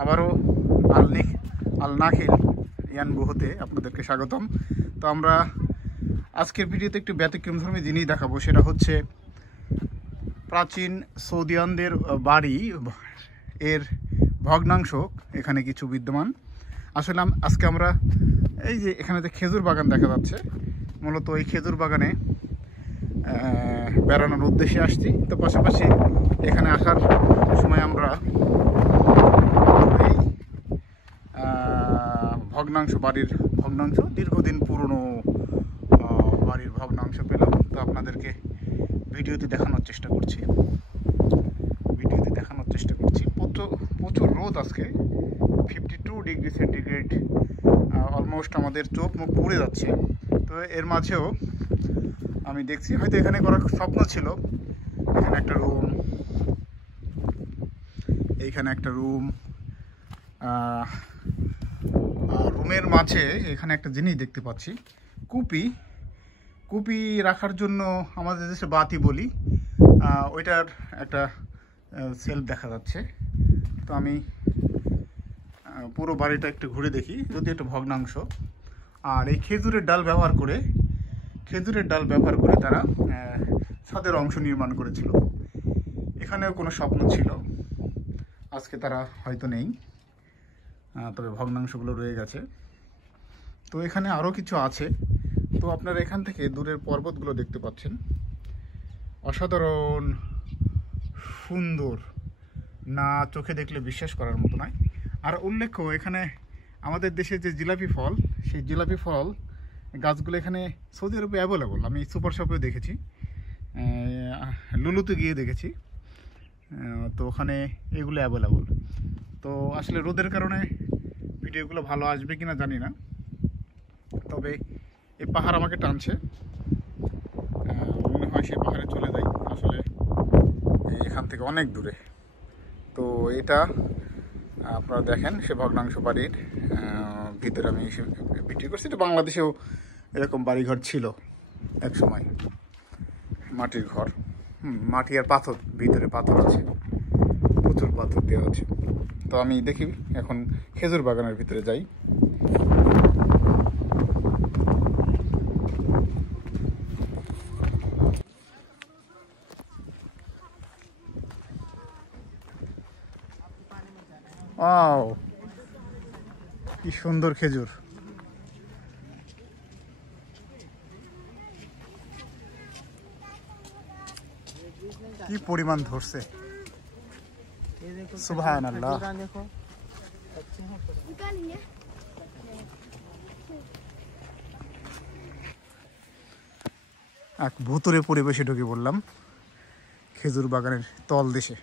আবারও আল নাখিল ইয়ানবু হতে আপনাদেরকে স্বাগতম। তো আমরা আজকের ভিডিওতে একটু ব্যতিক্রমধর্মী জিনিস দেখাবো, সেটা হচ্ছে প্রাচীন সৌদিয়ানদের বাড়ি এর ভগ্নাংশ এখানে কিছু বিদ্যমান। আসলে আজকে আমরা এই যে এখানে যে খেজুর বাগান দেখা যাচ্ছে, মূলত এই খেজুর বাগানে বেড়ানোর উদ্দেশ্যে আসছি। তো পাশাপাশি এখানে আসার সময় আমরা এই বাড়ির ভগ্নাংশ, দীর্ঘদিন পুরনো বাড়ির ভগ্নাংশ পেলাম। তো আপনাদেরকে ভিডিওতে দেখানোর চেষ্টা করছি। প্রচুর রোদ আজকে, 52 ডিগ্রি সেন্টিগ্রেড, অলমোস্ট আমাদের চোখ মুখ পুড়ে যাচ্ছে। তো এর মাঝেও আমি দেখছি হয়তো এখানে করার স্বপ্ন ছিল। এখানে একটা রুম, রুমের মাঝে এখানে একটা জিনিস দেখতে পাচ্ছি, কুপি রাখার জন্য আমাদের দেশে বাতি বলি, ওইটার একটা সেলফ দেখা যাচ্ছে। তো আমি পুরো বাড়িটা একটু ঘুরে দেখি, যদি একটা ভগ্নাংশ। আর এই খেজুরের ডাল ব্যবহার করে তারা ছাদের অংশ নির্মাণ করেছিল। এখানেও কোনো স্বপ্ন ছিল, আজকে তারা হয়তো নেই, তবে ভগ্নাংশগুলো রয়ে গেছে। তো এখানে আরও কিছু আছে। তো আপনারা এখান থেকে দূরের পর্বতগুলো দেখতে পাচ্ছেন, অসাধারণ সুন্দর, না চোখে দেখলে বিশ্বাস করার মতো নয়। আর উল্লেখ্য, এখানে আমাদের দেশে যে জিলাপি ফল, সেই জিলাপি ফল গাছগুলো এখানে সৌদি আরবে অ্যাভেলেবল। আমি সুপার শপেও দেখেছি, লুলুতে গিয়ে দেখেছি, তো ওখানে এগুলো অ্যাভেলেবল। তো আসলে রোদের কারণে ভিডিওগুলো ভালো আসবে কিনা জানি না, তবে এই পাহাড় আমাকে টানছে, মনে হয় সেই পাহাড়ে চলে যাই। আসলে এখান থেকে অনেক দূরে। তো এটা আপনারা দেখেন, সে ভগ্নাংশ বাড়ির ভিতরে আমি ভিডিও করছি। এটা বাংলাদেশেও এরকম বাড়িঘর ছিল এক সময়, মাটির ঘর, মাটি আর পাথর, ভিতরে পাথর আছে, প্রচুর পাথর দেওয়া আছে। তো আমি দেখি এখন খেজুর বাগানের ভিতরে যাই। কি সুন্দর খেজুর! কি পরিমাণ ধরছে, সুবহানাল্লাহ। এক ভুতুরে পরিবেশে ঢুকে পড়লাম খেজুর বাগানের তল দেশে,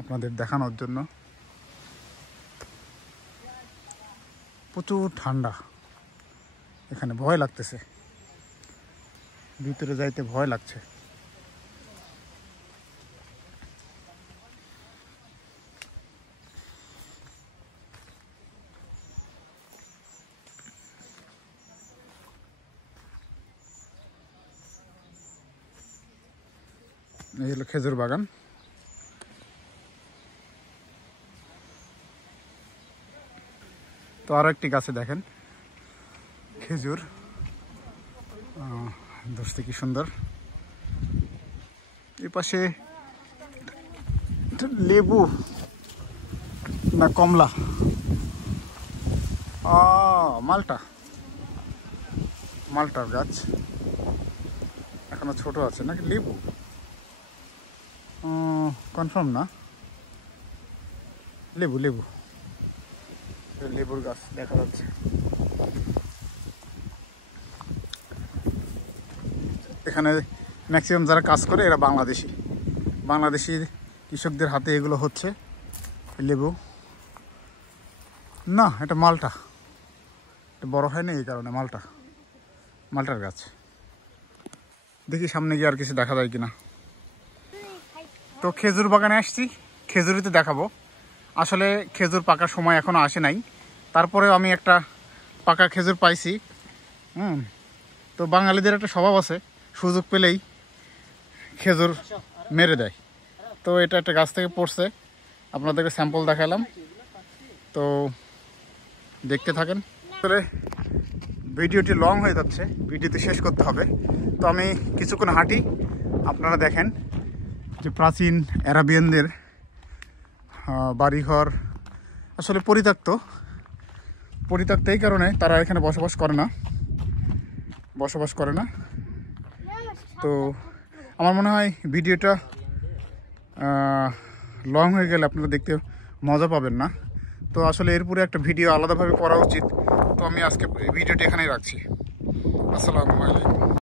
আপনাদের দেখানোর জন্য। প্রচুর ঠান্ডা, এখানে ভয় লাগতেছে, ভিতরে যাইতে ভয় লাগছে। এই হলো খেজুর বাগান। তো আরো একটি গাছে দেখেন খেজুর, দেখতে কি সুন্দর। এই পাশে লেবু না কমলা, মালটার গাছ, এখনো ছোট আছে নাকি লেবু, কনফার্ম না। লেবুর গাছ দেখা যাচ্ছে। এখানে ম্যাক্সিমাম যারা কাজ করে এরা বাংলাদেশি কৃষকদের হাতে এগুলো হচ্ছে লেবু। না, এটা মালটা, এটা বড় হয়নি, এই কারণে মালটার গাছ। দেখি সামনে গিয়ে আর কিছু দেখা যায় কিনা। তো খেজুর বাগানে আসছি, খেজুরিতে দেখাবো। আসলে খেজুর পাকার সময় এখনো আসে নাই, তারপরেও আমি একটা পাকা খেজুর পাইছি। তো বাঙালিদের একটা স্বভাব আছে, সুযোগ পেলেই খেজুর মেরে দেয়। তো এটা একটা গাছ থেকে পড়ছে, আপনাদেরকে স্যাম্পল দেখালাম, তো দেখতে থাকেন। আসলে ভিডিওটি লং হয়ে যাচ্ছে, ভিডিওতে শেষ করতে হবে, তো আমি কিছুক্ষণ হাঁটি, আপনারা দেখেন যে প্রাচীন অ্যারাবিয়ানদের বাড়িঘর আসলে পরিত্যক্ত এই কারণে তারা এখানে বসবাস করে না। তো আমার মনে হয় ভিডিওটা লং হয়ে গেলে আপনারা দেখতে মজা পাবেন না, তো আসলে এরপরে একটা ভিডিও আলাদাভাবে করা উচিত। তো আমি আজকে ভিডিওটি এখানেই রাখছি। আসসালামু আলাইকুম।